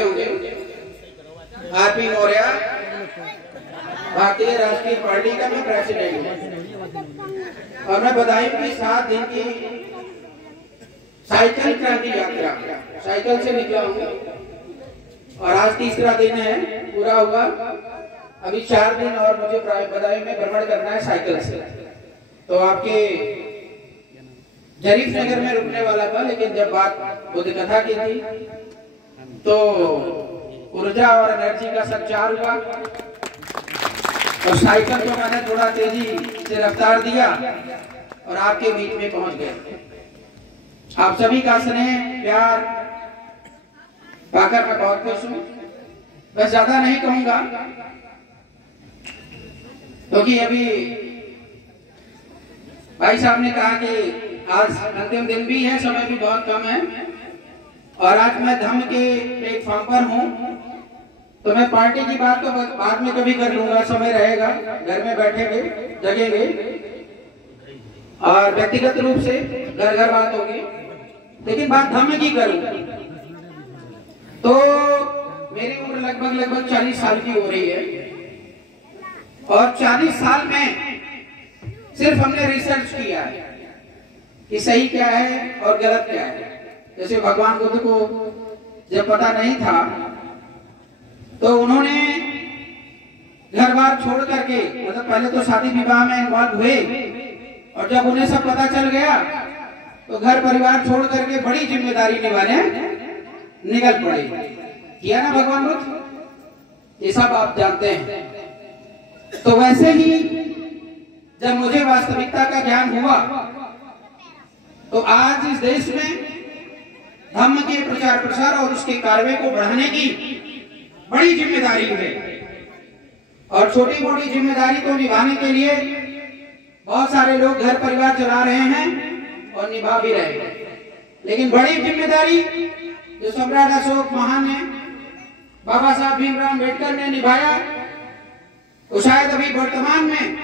होंगे आरपी मौर्य भारतीय राष्ट्रीय पार्टी का मैं प्रेसिडेंट हूँ और मैं बधाई की 7 दिन की साइकिल क्रांति यात्रा साइकिल से निकला हूँ और आज तीसरा दिन है पूरा हुआ। अभी 4 दिन और मुझे बधाई में भ्रमण करना है साइकिल से। तो आपके जरीफ नगर में रुकने वाला था, लेकिन जब बात बुद्ध कथा की थी तो ऊर्जा और एनर्जी का संचार हुआ और साइकिल को मैंने थोड़ा तेजी से रफ्तार दिया और आपके बीच में पहुंच गए। आप सभी का स्नेह प्यार पाकर मैं बहुत खुश हूं। बस ज्यादा नहीं कहूंगा क्योंकि अभी भाई साहब ने कहा कि आज अंतिम दिन भी है, समय भी बहुत कम है और आज मैं धम्म के प्लेटफॉर्म पर हूं। तो मैं पार्टी की बात तो बाद में कभी कर लूंगा, समय रहेगा, घर में बैठेंगे जगेंगे और व्यक्तिगत रूप से घर घर बात होगी, लेकिन बात धम्म की करूं तो मेरी उम्र लगभग 40 साल की हो रही है और 40 साल में सिर्फ हमने रिसर्च किया है कि सही क्या है और गलत क्या है। जैसे भगवान बुद्ध को जब पता नहीं था तो उन्होंने घर बार छोड़ करके, मतलब पहले तो शादी विवाह में इन्वॉल्व हुए और जब उन्हें सब पता चल गया तो घर परिवार छोड़ करके बड़ी जिम्मेदारी निभाने निकल पड़े। किया ना भगवान बुद्ध, ये सब आप जानते हैं। तो वैसे ही जब मुझे वास्तविकता का ज्ञान हुआ तो आज इस देश में धम्म के प्रचार प्रसार और उसके कार्य को बढ़ाने की बड़ी जिम्मेदारी है और छोटी मोटी जिम्मेदारी को निभाने के लिए बहुत सारे लोग घर परिवार चला रहे हैं और निभा भी रहे हैं, लेकिन बड़ी जिम्मेदारी जो सम्राट अशोक महान ने, बाबा साहब भीमराव अम्बेडकर ने निभाया, तो शायद अभी वर्तमान में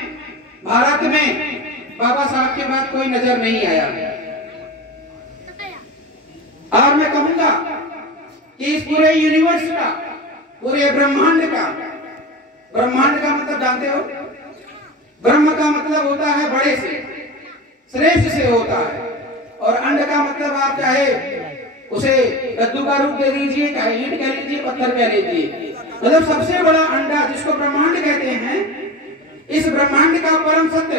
भारत में बाबा साहब के बाद कोई नजर नहीं आया। और मैं कहूंगा कि इस पूरे यूनिवर्स का, पूरे ब्रह्मांड का, ब्रह्मांड का मतलब जानते हो, ब्रह्म का मतलब होता है बड़े से, श्रेष्ठ से होता है, और अंड का मतलब आप चाहे उसे कद्दू का रूप दे दीजिए, चाहे ईंट कह लीजिए, पत्थर कह लीजिए, मतलब सबसे बड़ा अंडा जिसको ब्रह्मांड कहते हैं, इस ब्रह्मांड का परम सत्य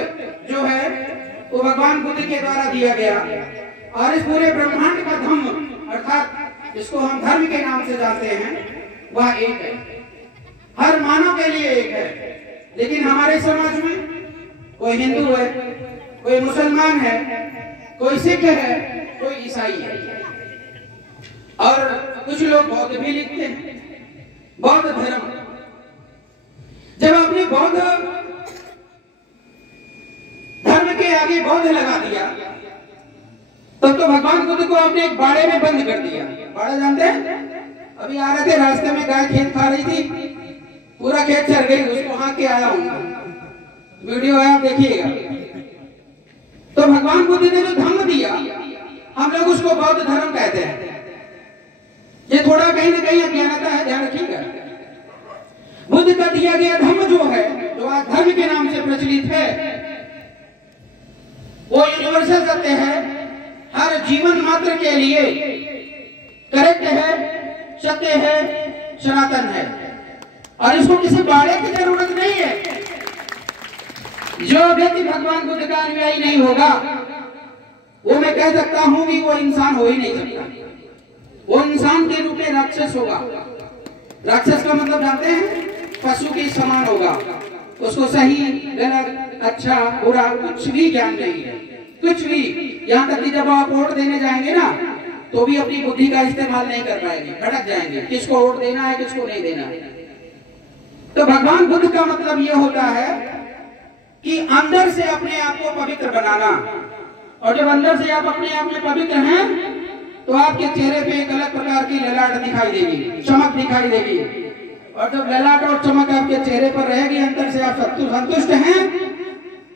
जो है वो भगवान बुद्ध के द्वारा दिया गया और इस पूरे ब्रह्मांड का धम्म अर्थात जिसको हम धर्म के नाम से जानते हैं वह एक है, हर मानव के लिए एक है। लेकिन हमारे समाज में कोई हिंदू है, कोई मुसलमान है, कोई सिख है, कोई ईसाई है और कुछ लोग बौद्ध भी लिखते हैं, बौद्ध धर्म। जब आपने बौद्ध धर्म के आगे बौद्ध लगा दिया तब तो भगवान बुद्ध को आपने एक बाड़े में बंद कर दिया। बाड़ा जानते हैं? अभी आ रहे थे रास्ते में गाय खेत खा रही थी, पूरा खेत चर गई, उसको हाँक के आया हूं, वीडियो है आप देखिएगा। तो भगवान बुद्ध ने जो धम्म दिया हम लोग उसको बौद्ध धर्म कहते हैं। ये थोड़ा कहीं ना कहीं अज्ञानता है, ध्यान रखिएगा। बुद्ध का दिया गया धम्म जो है, जो आज धर्म के नाम से प्रचलित है, वो यूनिवर्सल सत्य है, हर जीवन मात्र के लिए करेक्ट है, सत्य है, सनातन है और इसको किसी बाड़े की जरूरत नहीं है। जो व्यक्ति भगवान बुद्ध का अनुयायी नहीं होगा वो मैं कह सकता हूं कि वो इंसान हो ही नहीं सकता। वो इंसान के रूप में राक्षस होगा। राक्षस का मतलब जानते हैं? पशु के समान होगा, उसको सही गलत अच्छा बुरा कुछ भी ज्ञान नहीं है, कुछ भी। यहाँ तक कि जब आप वोट देने जाएंगे ना तो भी अपनी बुद्धि का इस्तेमाल नहीं कर पाएंगे, भटक जाएंगे, किसको वोट देना है किसको नहीं देना है। तो भगवान बुद्ध का मतलब ये होता है कि अंदर से अपने आप को पवित्र बनाना, और जब अंदर से आप अपने आप में पवित्र हैं तो आपके चेहरे पे एक अलग प्रकार की ललाट दिखाई देगी, चमक दिखाई देगी, और जब ललाट और चमक आपके चेहरे पर रहेगी, अंदर से आप संतुष्ट हैं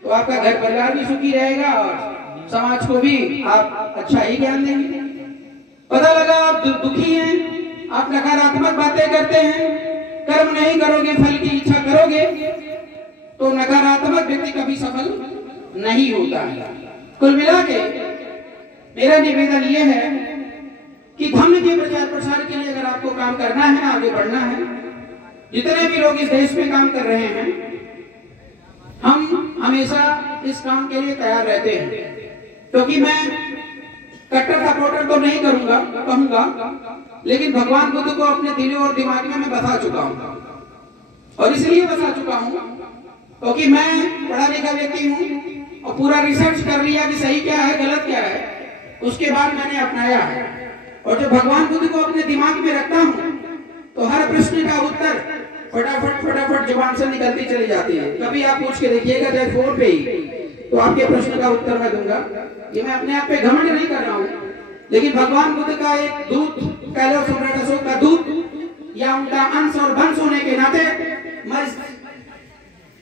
तो आपका घर परिवार भी सुखी रहेगा और समाज को भी आप अच्छा ही ज्ञान देंगे। पता लगा आप दुखी हैं, आप नकारात्मक बातें करते हैं, कर्म नहीं करोगे, फल की इच्छा करोगे, तो नकारात्मक व्यक्ति कभी सफल नहीं होता है। कुल मिला के मेरा निवेदन यह है कि धम्म के प्रचार प्रसार के लिए अगर आपको काम करना है, आगे बढ़ना है, जितने भी लोग इस देश में काम कर रहे हैं, हम हमेशा इस काम के लिए तैयार रहते हैं। क्योंकि मैं कट्टर सपोर्टर तो नहीं कहूंगा, लेकिन भगवान बुद्ध को अपने दिल और दिमाग में मैं बसा चुका हूं। और इसलिए बसा चुका हूं क्योंकि मैं पढ़ा लिखा व्यक्ति हूं और पूरा रिसर्च कर लिया कि सही क्या है, गलत क्या है, उसके बाद मैंने अपनाया है। और जब भगवान बुद्ध को अपने दिमाग में रखता हूं तो हर प्रश्न का उत्तर फटाफट जुबान से निकलती चली जाती है। कभी आप पूछ के देखिएगा, चाहे फोन पे ही, तो आपके प्रश्न का उत्तर मैं दूंगा। ये मैं अपने आप पे घमंड नहीं कर रहा हूँ, लेकिन भगवान बुद्ध का एक दूत, कह लो सम्राट अशोक का दूत या उनका अंश और वंश होने के नाते मैं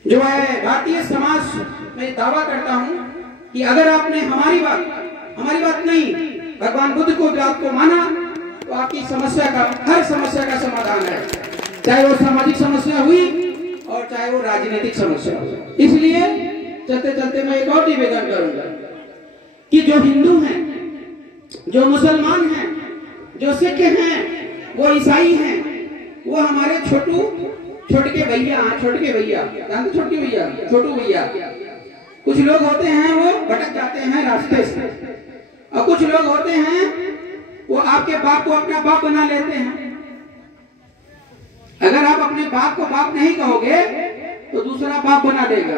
जो है भारतीय समाज में दावा करता हूँ कि अगर आपने हमारी बात नहीं, भगवान बुद्ध को बात को माना, तो आपकी समस्या का, हर समस्या का समाधान है, चाहे वो सामाजिक समस्या हुई और चाहे वो राजनीतिक समस्या हो। इसलिए चलते चलते मैं एक और निवेदन करूंगा कि जो हिंदू हैं, जो मुसलमान हैं, जो सिख हैं, वो ईसाई हैं, वो हमारे छोटके भैया, छोटू भैया, कुछ लोग होते हैं वो भटक जाते हैं रास्ते से, और कुछ लोग होते हैं वो आपके बाप को अपना बाप बना लेते हैं। अगर आप अपने बाप को बाप नहीं कहोगे तो दूसरा बाप बना देगा।